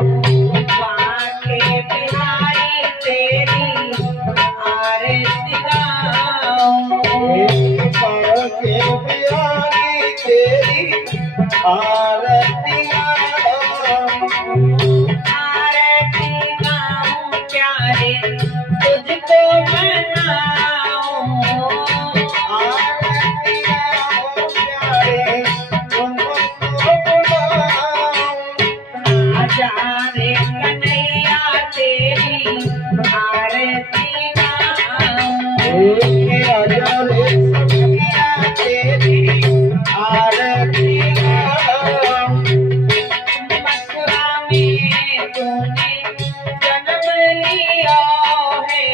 बांके बिहारी तेरी आरती गाऊं। बांके बिहारी तेरी आरती गाऊं। आरती गाऊं प्यारे तुझको मनाऊं। आरती गाऊं प्यारे तुमको बुलाऊं। आजा रे कन्हैया तेरी आरती गाऊं। आजा रे सखिया तेरी आरती गाऊं। मथुरा में तूने जन्म लिया है।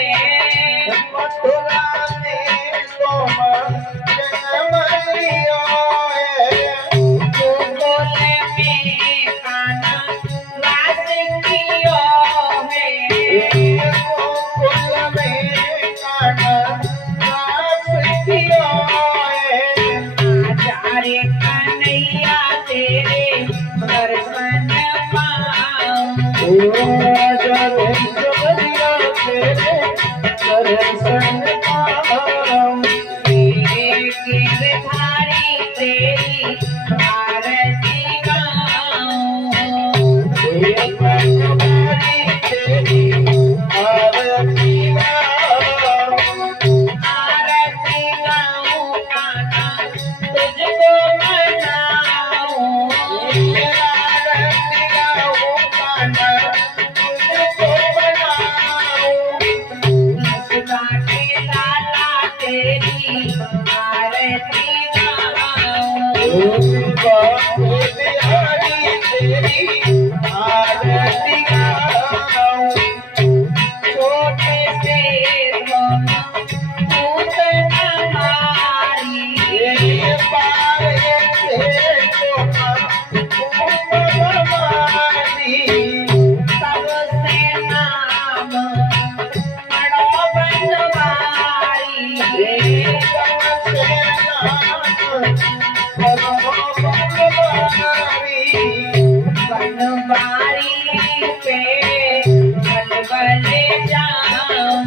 मथुरा में सोमा जन्म लिया है। गोकुल में कान्हा वास किया है। गोकुल में कान्हा वास किया है। आजा रे कन्हैया तेरे दर्शन पाऊं। आजा रे सखिया तेरे दर्शन पाऊं। गिरधारी तेरी आरती गाऊं। तुम्हारी तेरी आरती गाऊं। आरती गाऊं कान्हा तुझको मनाऊं। आरती गाऊं कान्हा तुझको मनाऊं। यशोदा के लाला तेरी आरती गाऊं। बांके बिहारी तेरी आरती गाऊं। छोटे से दोनों पूत हमारी। पारे से सोना हमारी। सबसे नाम बड़ो बनवारी। बनवारी पे बल बल जाऊं।